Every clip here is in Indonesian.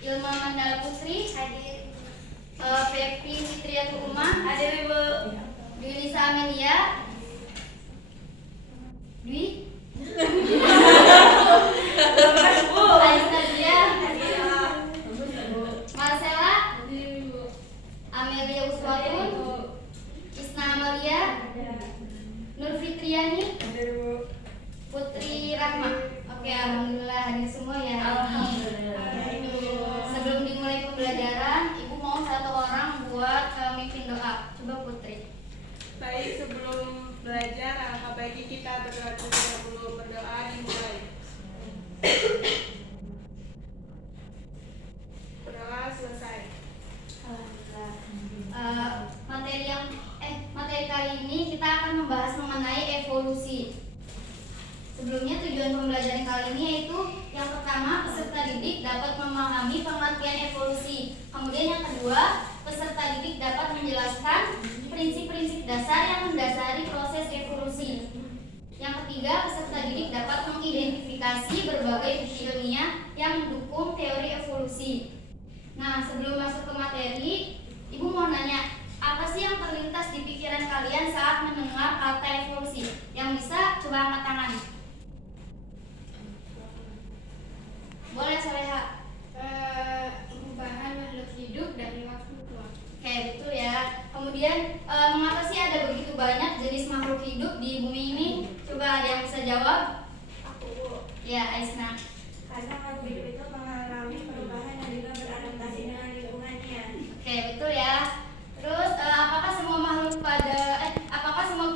Ilma Mandala Putri hadir. Fepri Fitriatul Umah hadir Ibu. Dwi Lisa Amelia. Dwi Aistadia Marcella Amelia Uswatun Isna Amalia Nur Fitriani Putri Rahma. Oke, alhamdulillah hadir semua ya. Sebelum dimulai pembelajaran, Ibu mau satu orang buat mimpin doa. Coba Putri. Baik, sebelum belajar, alangkah baiknya kita berdoa dulu. Berdoa dimulai. Berdoa selesai. Alhamdulillah. Materi kali ini kita akan membahas mengenai evolusi. Sebelumnya tujuan pembelajaran kali ini yaitu yang pertama, peserta didik dapat memahami pengertian evolusi. Kemudian yang kedua, peserta didik dapat menjelaskan prinsip-prinsip dasar yang mendasari proses evolusi. Yang ketiga, peserta didik dapat mengidentifikasi berbagai bukti ilmiah yang mendukung teori evolusi. Nah, sebelum masuk ke materi, Ibu mau nanya, apa sih yang terlintas di pikiran kalian saat mendengar kata evolusi? Yang bisa coba angkat tangan. Boleh, Soleha. Perubahan makhluk hidup dari waktu ke waktu. Oke, betul ya. Kemudian mengapa sih ada begitu banyak jenis makhluk hidup di bumi ini? Coba ada yang bisa jawab? Aku. Ya, Aisna. Karena makhluk hidup itu mengalami perubahan dan juga beradaptasi dengan lingkungannya. Oke, betul ya. Terus apakah semua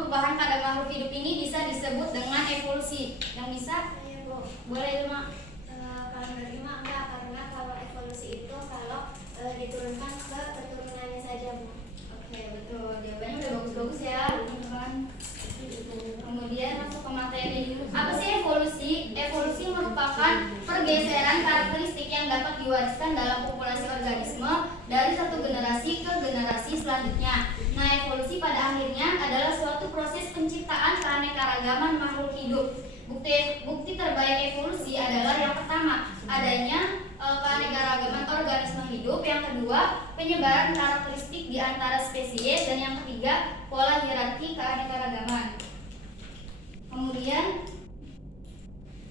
perubahan pada makhluk hidup ini bisa disebut dengan evolusi? Yang bisa? Iya, Bu. Boleh, Mak. Kalau menurut Ima enggak, karena kalau evolusi itu kalau diturunkan ke keturunannya saja, Bu. Oke, betul. Jawabannya udah bagus-bagus ya, teman-teman. Kemudian masuk ke materi. Apa sih evolusi? Evolusi merupakan pergeseran karakteristik yang dapat diwariskan dalam populasi organisme dari satu generasi ke generasi selanjutnya. Nah, evolusi pada akhirnya adalah suatu proses penciptaan keanekaragaman makhluk hidup. Bukti terbaik evolusi adalah yang pertama, adanya keanekaragaman organisme hidup. Yang kedua, penyebaran karakteristik di antara spesies. Dan yang ketiga, pola hierarki keanekaragaman. Kemudian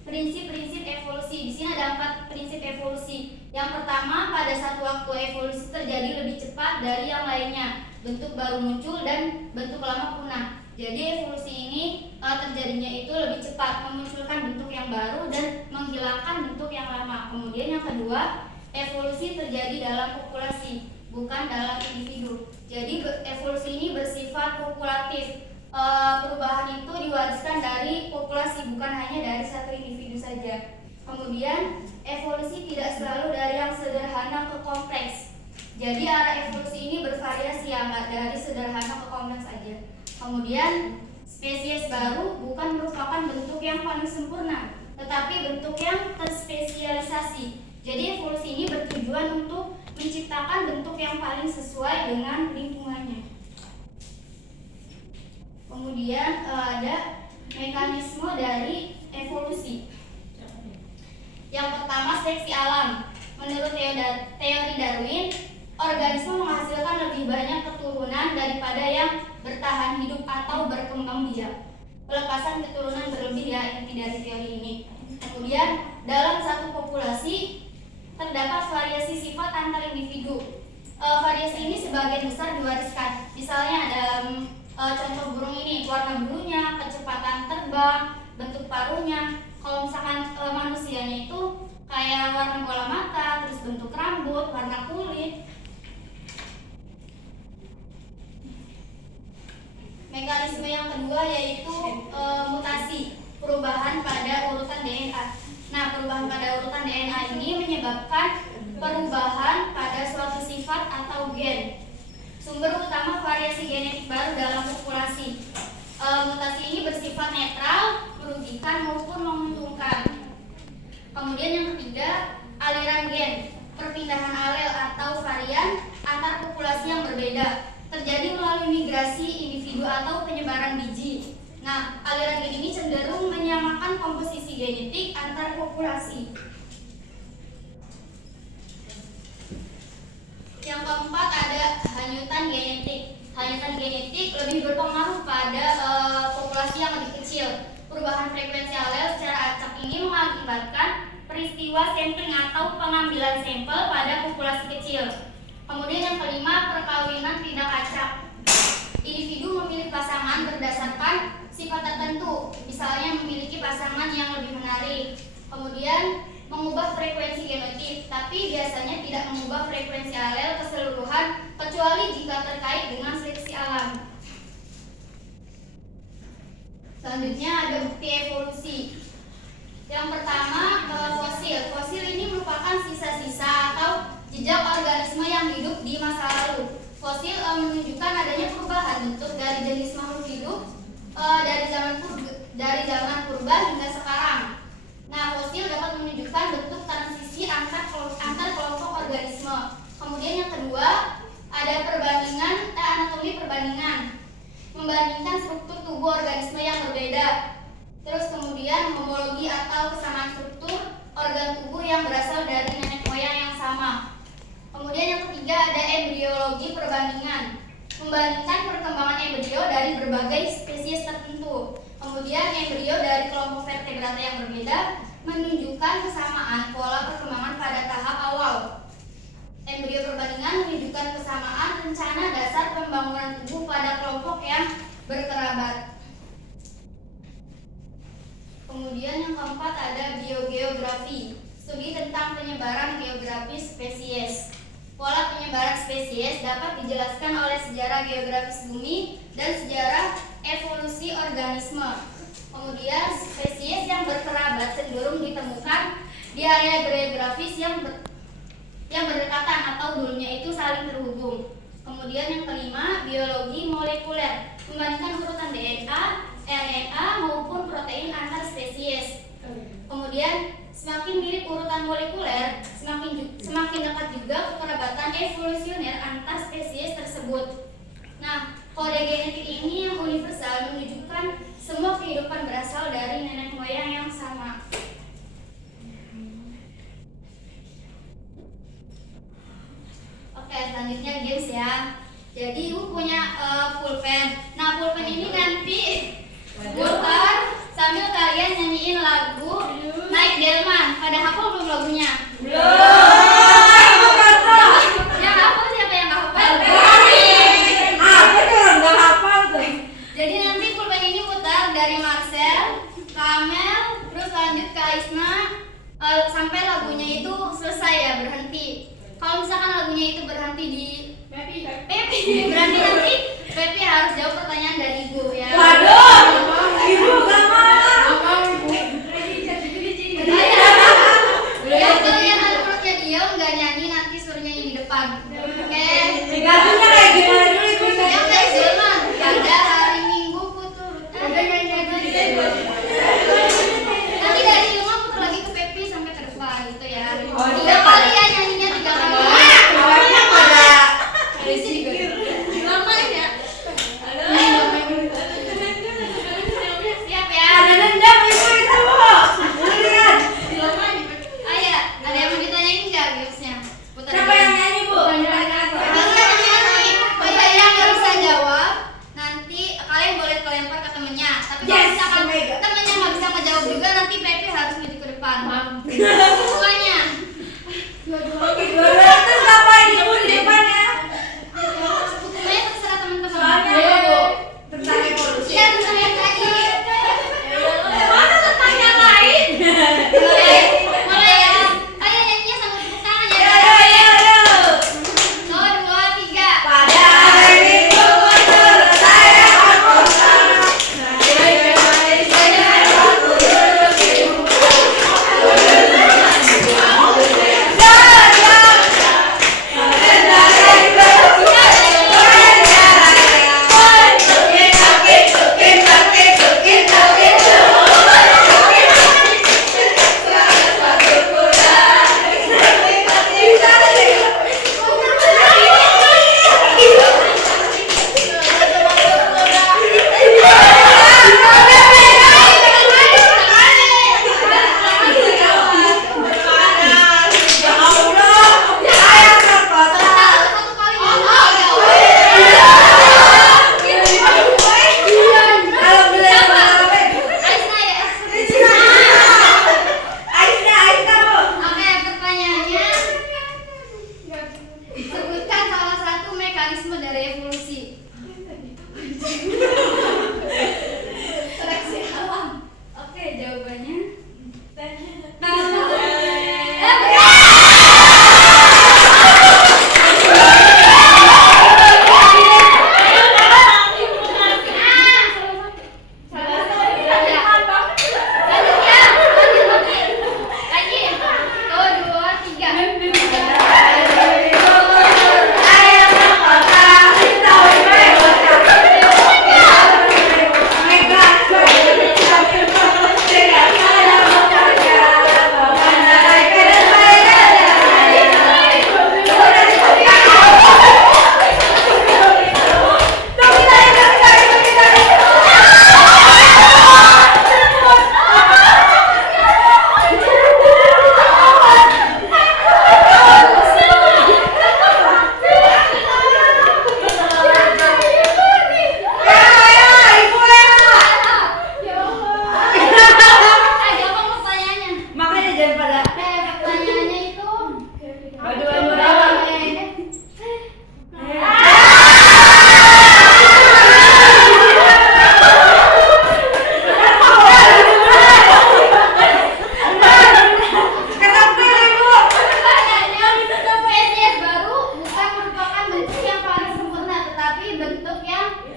prinsip-prinsip evolusi. Di sini ada 4 prinsip evolusi. Yang pertama, pada satu waktu evolusi terjadi lebih cepat dari yang lainnya. Bentuk baru muncul dan bentuk lama punah. Jadi evolusi ini terjadinya itu lebih cepat, memunculkan bentuk yang baru dan menghilangkan bentuk yang lama. Kemudian yang kedua, evolusi terjadi dalam populasi, bukan dalam individu. Jadi evolusi ini bersifat populatif. Perubahan itu diwariskan dari populasi, bukan hanya dari satu individu saja. Kemudian evolusi tidak selalu dari yang sederhana ke kompleks. Jadi arah evolusi ini bervariasi ya, nggak dari sederhana ke kompleks aja. Kemudian spesies baru bukan merupakan bentuk yang paling sempurna, tetapi bentuk yang terspesialisasi. Jadi evolusi ini bertujuan untuk menciptakan bentuk yang paling sesuai dengan lingkungannya. Kemudian ada mekanisme dari evolusi. Yang pertama, seleksi alam. Menurut teori Darwin, organisme menghasilkan lebih banyak keturunan daripada yang bertahan hidup atau berkembang biak. Pelepasan keturunan berlebih ya, inti dari teori ini. Kemudian dalam satu populasi terdapat variasi sifat antar individu. Variasi ini sebagian besar diwariskan. Misalnya dalam contoh burung ini, warna bulunya, kecepatan terbang, bentuk paruhnya. Kalau misalkan manusianya itu kayak warna bola mata, terus bentuk rambut, warna kulit. Mekanisme yang kedua yaitu mutasi, perubahan pada urutan DNA. Nah, perubahan pada urutan DNA ini menyebabkan perubahan pada suatu sifat atau gen. Sumber utama variasi genetik baru dalam populasi. Mutasi ini bersifat netral, merugikan maupun menguntungkan. Kemudian yang ketiga, aliran gen, perpindahan alel atau varian antar populasi yang berbeda terjadi melalui migrasi individu atau penyebaran biji. Nah, aliran gen ini cenderung menyamakan komposisi genetik antar populasi. Yang keempat ada hanyutan genetik. Hanyutan genetik lebih berpengaruh pada populasi yang lebih kecil. Perubahan frekuensi alel secara acak ini mengakibatkan peristiwa sampling atau pengambilan sampel pada populasi kecil. Kemudian yang kelima, perkawinan tidak acak. Individu memilih pasangan berdasarkan sifat tertentu, misalnya memiliki pasangan yang lebih menarik. Kemudian mengubah frekuensi genotif, tapi biasanya tidak mengubah frekuensi alel keseluruhan kecuali jika terkait dengan seleksi alam. Selanjutnya ada bukti evolusi. Yang pertama, fosil. Fosil ini merupakan sisa-sisa atau jejak organisme yang hidup di masa lalu. Fosil menunjukkan adanya perubahan bentuk dari jenis makhluk hidup dari zaman purba hingga sekarang. Nah, fosil dapat menunjukkan bentuk transisi antar kelompok organisme. Kemudian yang kedua, ada anatomi perbandingan, membandingkan struktur tubuh organisme yang berbeda. Terus kemudian homologi atau kesamaan struktur organ tubuh yang berasal dari nenek moyang yang sama. Kemudian yang ketiga ada embriologi perbandingan, membandingkan perkembangan embrio dari berbagai spesies tertentu. Kemudian embrio dari kelompok vertebrata yang berbeda menunjukkan kesamaan pola perkembangan pada tahap awal. Embrio perbandingan menunjukkan kesamaan rencana dasar pembangunan tubuh pada kelompok yang berkerabat. Kemudian yang keempat ada biogeografi, studi tentang penyebaran geografis spesies. Pola penyebaran spesies dapat dijelaskan oleh sejarah geografis bumi dan sejarah evolusi organisme. Kemudian spesies yang berkerabat cenderung ditemukan di area geografis yang berdekatan atau dulunya itu saling terhubung. Kemudian yang kelima, biologi molekuler, membandingkan urutan DNA, RNA maupun protein antar spesies. Kemudian semakin mirip urutan molekuler, semakin dekat juga kekerabatan evolusioner antar spesies tersebut. Nah, kode genetik ini yang universal menunjukkan semua kehidupan berasal dari nenek moyang yang sama. Oke, selanjutnya games ya. Jadi ibu punya pulpen. Nah, pulpen ini nanti muter sambil kalian nyanyiin lagu Naik Delman. Pada hafal belum lagunya? Belum. Yang hafal siapa yang hafal? Aku tuh nggak hafal tuh. Jadi nanti pulpen ini putar dari Marcel, Kamel, terus lanjut ke Aisna sampai lagunya itu selesai ya, berhenti. Kalau misalkan lagunya itu berhenti di Pepi, berarti nanti Pepi harus jawab pertanyaan dari ibu ya. Waduh,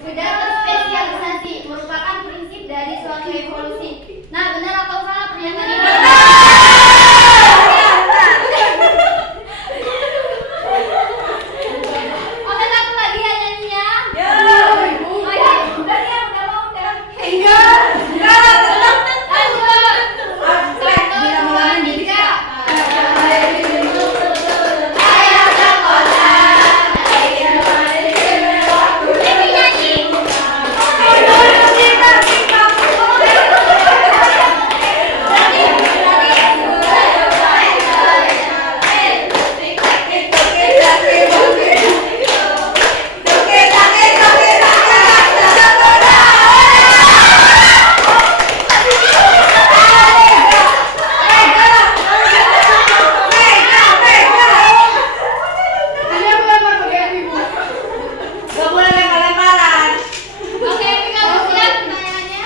sudah terspesialisasi merupakan prinsip dari suatu evolusi. Nah, benar atau salah pernyataan ini? Oke, satu lagi ya nyanyinya. Oke, udah ya, udah mau udah. Oke, Mika udah siap pertanyaannya?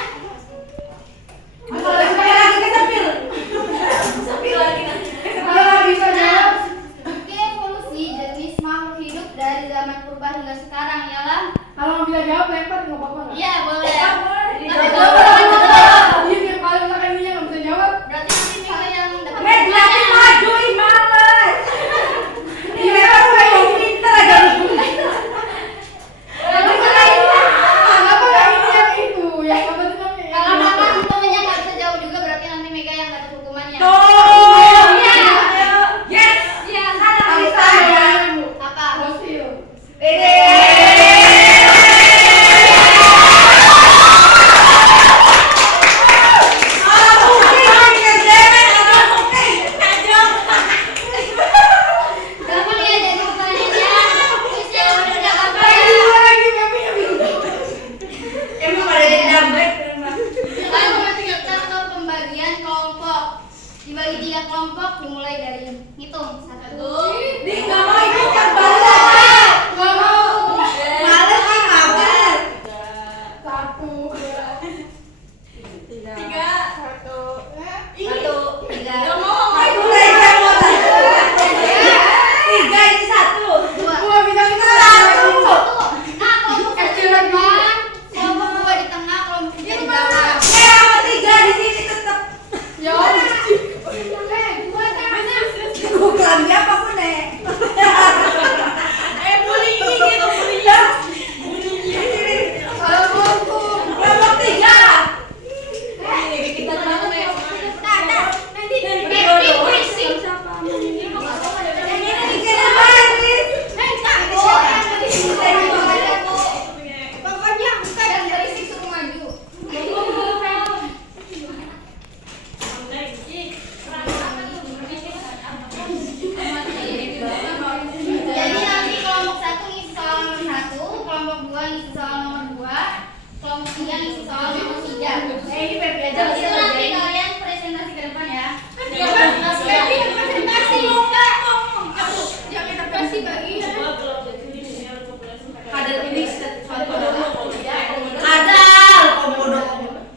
Bukti evolusi jenis makhluk hidup dari zaman purba hingga sekarang ialah. Kalau nggak bisa jawab lempar nggak apa-apa nggak? Iya, boleh. Tapi Ini kalau misalkan ini nggak bisa jawab. berarti nanti Mika yang dapat Berarti pertanyaan. majuin males. Ini memang kayak pintar aja. Kenapa nggak ini yang itu? Yang apa tuh namanya? Kalau kakak umpamanya nggak bisa jawab juga berarti nanti Mika yang dapat hukumannya. Iya. Yes. Iya. Harus tanya. Apa? Fosil. Gampang ya jadi pertanyaannya. Terusnya udah gampang ya. Lalu kita ke pembagian kelompok. Dibagi 3 kelompok dimulai dari hitung 1. Nah, kelompok 1 di depan, kelompok 2 di tengah, kelompok 3 di belakang. Dan berisik suruh maju. Jadi nanti kelompok 1 ngisi soal nomor 1, kelompok 2 ngisi soal nomor 2, kelompok 3 ngisi soal nomor 3. Ini Pepi aja Habis itu bisa nanti ngerjain. kalian presentasi ke depan ya. Presentasi. Jangan interpretasi bagi. Kadar unik suatu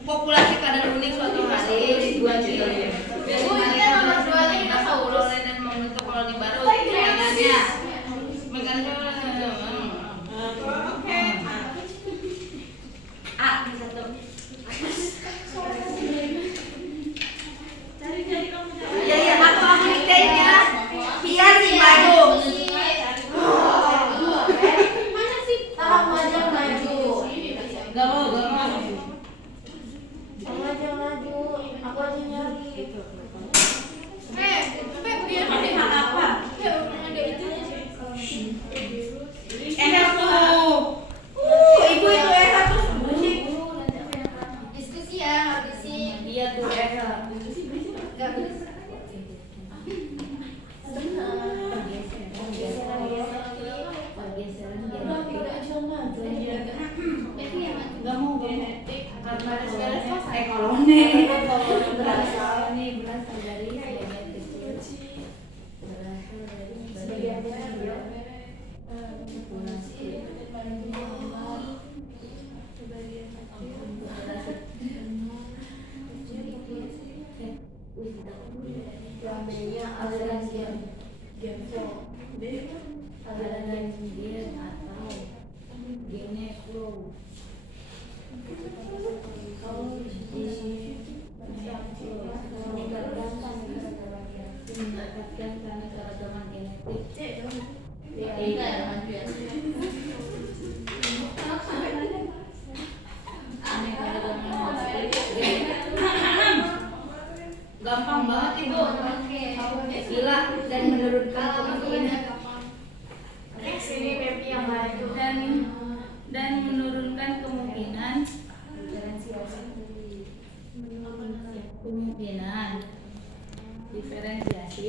populasi kadar unik suatu hari ribuan triliun. Bu, ini kan nomor 2 nya dinosaurus. Dan membentuk koloni baru. Pertanyaannya, A di satu. Ya, aku diktatin ya. Biar sih maju. Mana sih? Tahap maju. Gak mau. Aku aja nyari. Biar apa? ada itunya sih. Ibu itu satu musik. Diskusi ya, nggak berisik. Dia tuh Nggak berisik. Itu yang maju. Gak mau. Koloni. Berasal dari genetik. Berasal dari aliran gen atau gene flow. meningkatkan keanekaragaman genetik. Gampang banget ibu. Gila dan menurunkan kemungkinan dan menurunkan kemungkinan diferensiasi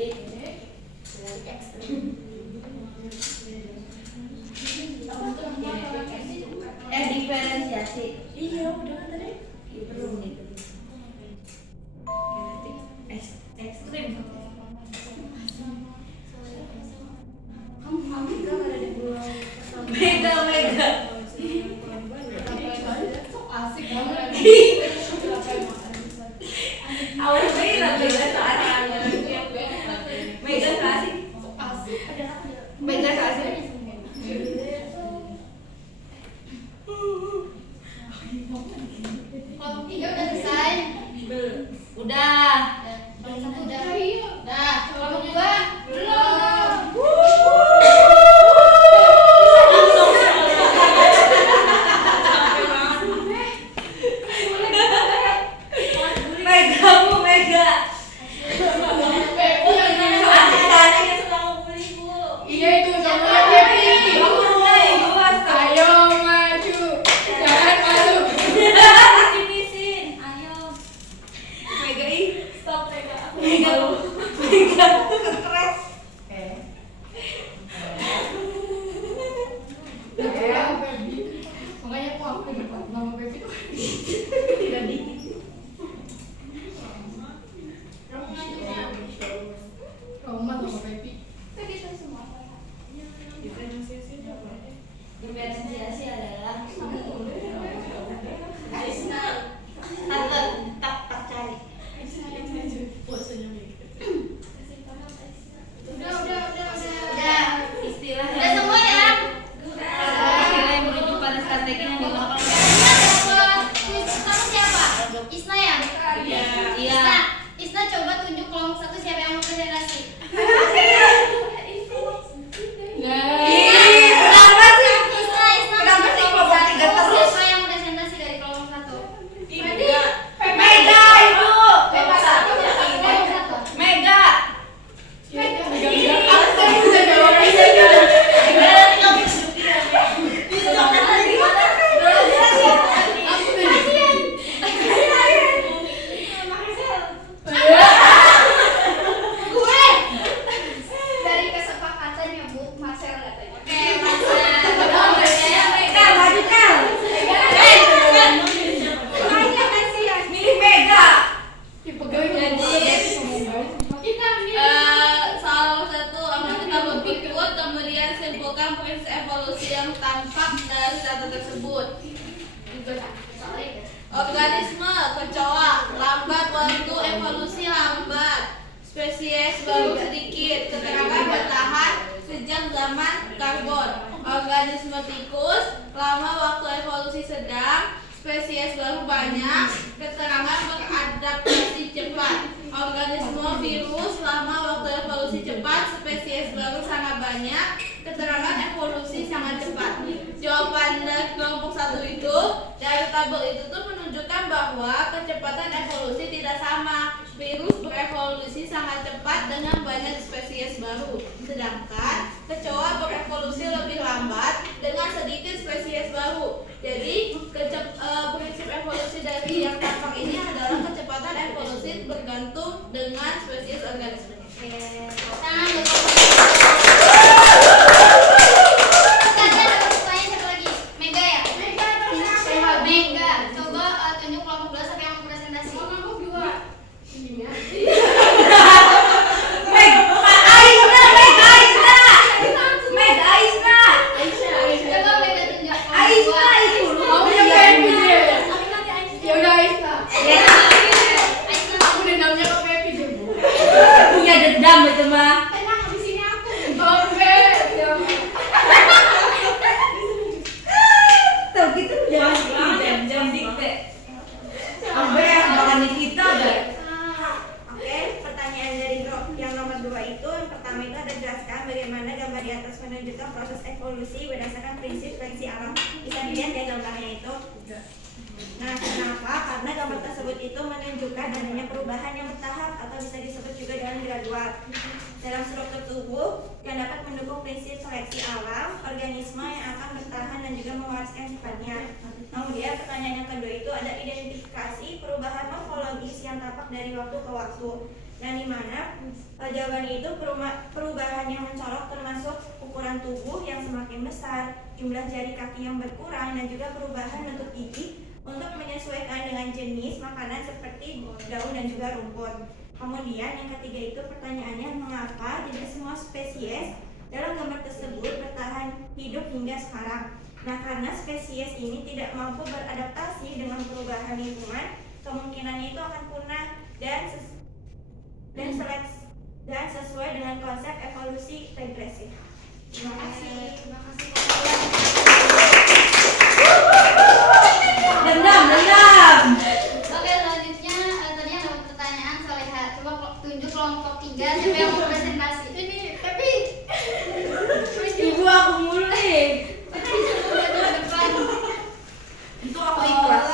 diferensiasi. Iya, udah kan tadi. Belum gitu. Ekstrim. Mega. Asik banget. Awalnya mega kasih. Mega kasih. Kelompok 3 udah selesai. Udah. Kelompok 1 udah. Udah. Kelompok 2 belum. Iya itu sama Devi. Ayo maju. Jangan malu. Makanya aku ambil depan nama Baby itu tidak dikit. Roma sama Baby. Diferensiasi adalah tak cari. Udah. Istilah Udah semua ya. istilah yang merujuk pada strategi yang dilakukan Kamu siapa? Isna ya? Iya. Isna coba tunjuk kelompok 1 siapa yang mau presentasi. Kenapa sih? Isna Kenapa sih kelompok 3 terus? Siapa yang presentasi dari kelompok 1? Mega ibu. Mega. Dari kesepakatan ya Bu, Marcel katanya. Oke, Milih Mega. Salah satu akan kita berikut kemudian simpulkan prinsip evolusi yang tampak dari data tersebut. Organisme kecoa lambat waktu evolusi lambat, spesies baru sedikit, keterangan bertahan sejak zaman karbon. Organisme tikus lama waktu evolusi sedang, spesies baru banyak, keterangan beradaptasi cepat. Organisme virus lama waktu evolusi cepat, spesies baru sangat banyak, keterangan evolusi sangat cepat. Jawaban dari kelompok 1 itu dari tabel itu tuh menunjukkan bahwa kecepatan evolusi tidak sama. Virus berevolusi sangat cepat dengan banyak spesies baru, sedangkan kecoa berevolusi lebih lambat dengan sedikit spesies baru. Jadi prinsip evolusi dari yang tampak ini adalah kecepatan evolusi bergantung dengan spesies organismenya. Tangan berkompetisi. Tadi ada pertanyaan siapa lagi? Mega ya? Mega. Coba tunjuk kelompok 2 siapa yang mau presentasi. Coba Mega tunjuk kelompok 2. Ya udah Aisna. Aisyah, Aku dendamnya ke Pepi deh. Punya dendam itu mah. Oke. Tuh gitu jangan tentang proses evolusi berdasarkan prinsip seleksi alam. Bisa dilihat ya gambarnya itu. Nah, kenapa? Karena gambar tersebut itu menunjukkan adanya perubahan yang bertahap atau bisa disebut juga dengan gradual dalam struktur tubuh yang dapat mendukung prinsip seleksi alam, organisme yang akan bertahan dan juga mewariskan sifatnya. Kemudian pertanyaan yang kedua itu ada identifikasi perubahan morfologis yang tampak dari waktu ke waktu. Nah, di mana jawabannya itu perubahan yang mencolok termasuk ukuran tubuh yang semakin besar, jumlah jari kaki yang berkurang, dan juga perubahan bentuk gigi untuk menyesuaikan dengan jenis makanan seperti daun dan juga rumput. Kemudian yang ketiga itu pertanyaannya, mengapa tidak semua spesies dalam gambar tersebut bertahan hidup hingga sekarang? Nah, karena spesies ini tidak mampu beradaptasi dengan perubahan lingkungan, kemungkinannya itu akan punah dan sesuai dengan konsep evolusi regresif. Terima kasih. Terima kasih. Dendam. Oke, selanjutnya tadi yang dapat pertanyaan Soleha. Coba tunjuk kelompok 3 siapa yang mau presentasi. Ini tapi Ibu aku mulu nih. depan. Itu aku ikhlas.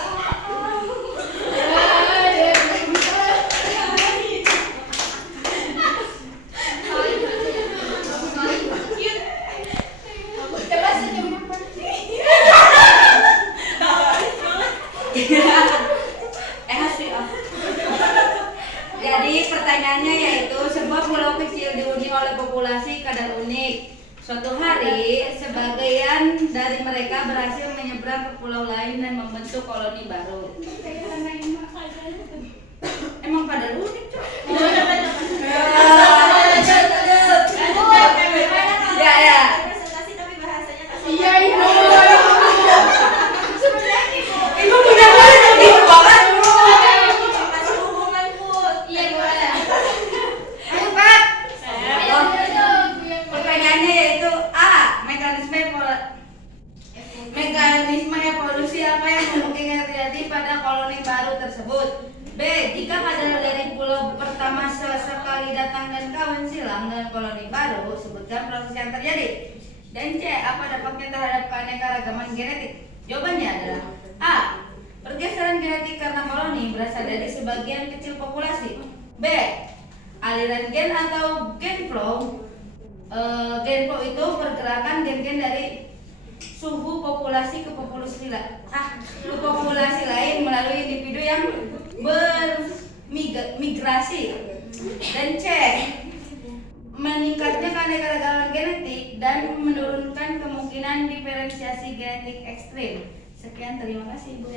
Jadi pertanyaannya yaitu sebuah pulau kecil dihuni oleh populasi kadar unik. Suatu hari sebagian dari mereka berhasil menyeberang ke pulau lain dan membentuk koloni baru. Emang pada unik, Cok. Ya. Presentasi tapi bahasanya kasih. Iya, Ibu. Ibu punya ibu banget. Kasih hubungan put. Iya, gimana? Ayo, Pak. Ayo, Pertanyaannya yaitu A. Mekanisme evolusi apa yang memungkinkan terjadi pada koloni baru tersebut? B. Jika kadar dari pulau pertama sesekali datang dan kawin silang dengan koloni baru, sebutkan proses yang terjadi. Dan C. Apa dampaknya terhadap keanekaragaman genetik? Jawabannya adalah A. Pergeseran genetik karena koloni berasal dari sebagian kecil populasi. B. Aliran gen atau gen flow. Gen flow itu pergerakan gen-gen dari suhu populasi ke populasi lain melalui individu yang bermigrasi. Dan C. Meningkatnya keanekaragaman genetik dan menurunkan kemungkinan diferensiasi genetik ekstrim. Sekian, terima kasih, Bu.